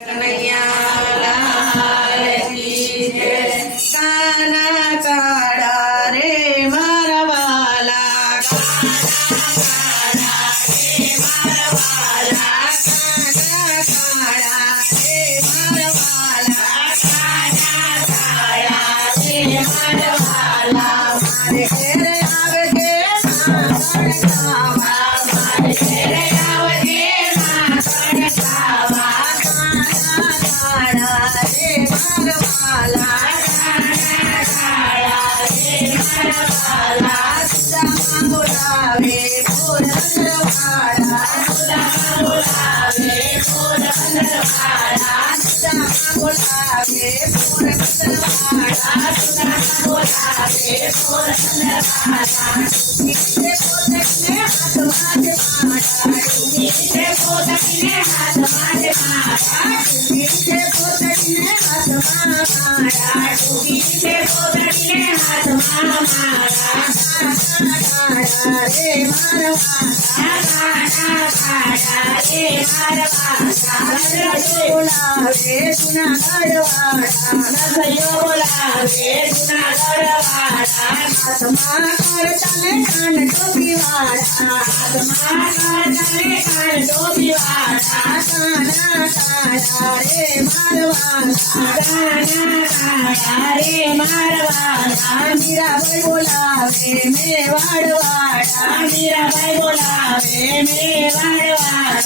કનૈયા લાલ કી જય. કાના કાળા રે મારા વાલા, કાના કાળા રે મારા વાલા, કાના કાળા રે મારા વાલા, કાના કાળા રે મારા વાલા. મારે ઘેરે આવજે માખણ ખાવા, મારે ઘેરે આવજે માખણ ખાવા. બોલાવે પોરબંદરવાળા, બોલાવે પોરબંદરવાળા, બોલાવે પોરબંદરવાળા, બોલાવે પોરબંદરવાળા. નીચે પોતકને હાથમાં જ માળા, નીચે પોતકને હાથમાં જ માળા, નીચે પોતકને હાથમાં માળા, નીચે પોતકને હાથમાં માળા. રે મારા વાલા, કાના રે મારા વાલા, બોલાવે જુનાગઢવાળા, બોલાવે જુનાગઢવાળા. હાથમાં કરતાને કાન ટોપીવાળા, હાથમાં કરતાને કાન ટોપીવાળા. કાના કાળા રે મારા વાલા, કાના કાળા રે મારા વાલા. મીરાબાઈ બોલાવે મેવાડવાળા, મીરાબાઈ બોલાવે મેવાડવાળા.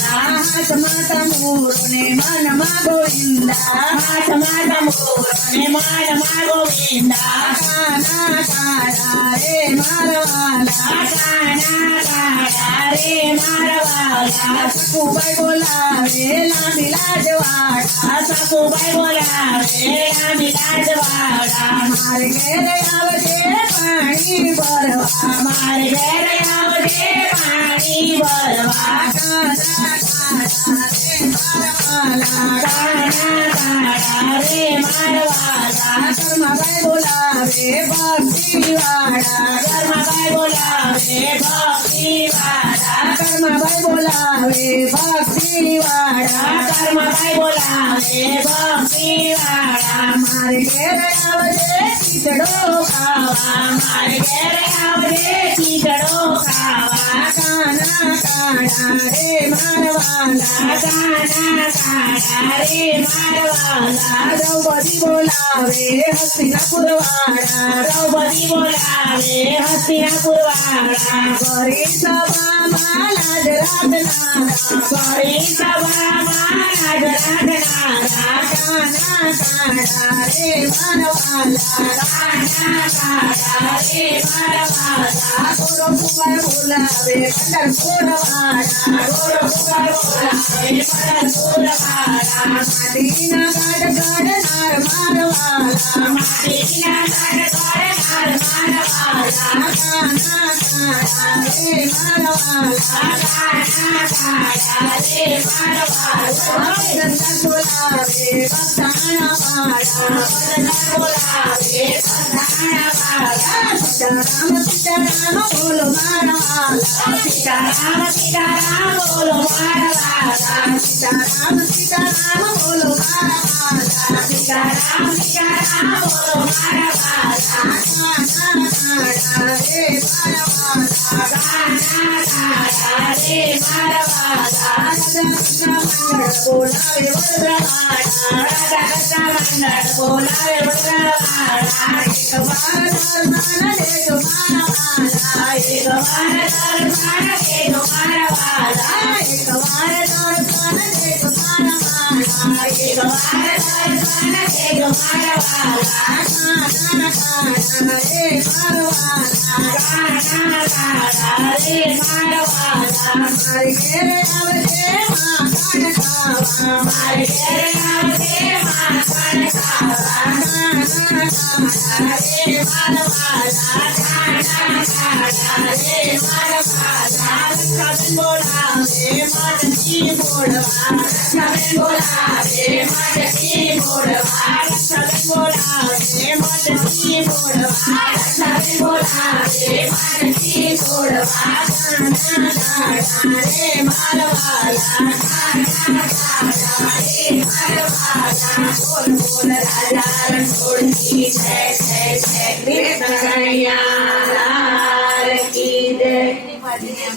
હાથમાં તંબુરો ને મનમાં ગોવિંદા, હાથમાં તંબુરો ને મનમાં ગોવિંદા. કાના કાળા રે મારા વાલા, કાના કાળા રે મારા વાલા. સખુબાઈ બોલાવે લાંબી લાજવાળા, સખુબાઈ બોલાવે લાંબી લાજવાળા. મારે ઘેરે આવજે પાણી ભરવા, મારે ઘેરે આવજે પાણી ભરવા. કાના કાળા રે મારા વાલા, કાના કાળા રે મારા વાલા. ધર્માબાઈ બોલાવે ભક્તિવાળા, ધર્માબાઈ બોલાવે ભક્તિવાળા, ધર્માબાઈ બોલાવે ભક્તિવાળા, ધર્માબાઈ બોલાવે ભક્તિવાળા. મારે ઘેરે આવજે ખીચડો ખાવા, મારે ઘેરે આવજે ખીચડો ખાવા. કાના કાળા રે મારા વાલા, કાના કાળા રે મારા વાલા. દ્રૌપદી બોલાવે હસ્તિનાપુરવાળા, દ્રૌપદી બોલાવે હસ્તિનાપુરવાળા. ભરી સભામાં લાજ રાખનારા, ભરી સભામાં લાજ રાખનારા. કાના કાળા રે મારા વાલા, કાના કાળા રે મારા વાલા. ગોરખુમાર બોલાવે પંઢરપુરવાળા, ગોરખુમાર બોલાવે પંઢરપુરવાળા. માટીના ગાઢ ગાઢનાર મારા વાલા, માટીના ગાઢ ગાઢનાર મારા વાલા. કાના કાળા રે મારા વાલા, કાના કાળા રે મારા વાલા. ગંગા બોલાવે બધાણા વાળા, ગંગા બોલાવે બધાણા વાળા. સીતારામ સીતારામ બોલો મારા વાલા, સીતારામ સીતારામ બોલો મારા વાલા. સીતારામ સીતારામ બોલો મારા વાલા, સીતારામ સીતારામ બોલો મારા વાલા. કાના કાળા રે મારા વાલા, કાના કાળા રે મારા વાલા. રાધા મંડળ બોલાવે વડવાળા, રાધા મંડળ બોલાવે વડવાળા. એક વાર ધર્માના દેજો મારા વાલા, એક વાર ધર્માના દેજો મારા વાલા. એક વાર ધર્માના દેજો મારા વાલા, એક વાર ધર્માના દેજો મારા વાલા. કાના કાળા રે મારા વાલા, કાના કાળા રે મારા વાલા. મારે ઘેરે આવજે માખણ ખાવા, મારે ઘેરે આવજે માખણ ખાવા. કાના કાળા રે મારા વાલા, કાના કાળા રે મારા વાલા. રક્ષાબેન બોલાવે મટકી મોડવા, રક્ષાબેન બોલાવે મટકી મોડવા, રક્ષાબેન બોલાવે મટકી મોડવા, રક્ષાબેન બોલાવે મટકી મોડવા. કાના કાળા રે મારા વાલા, કાના કાળા રે મારા બોલ બોલ રાજા રણછોડજી જય જય જય કૃષ્ણ કનૈયા લાલ કી જય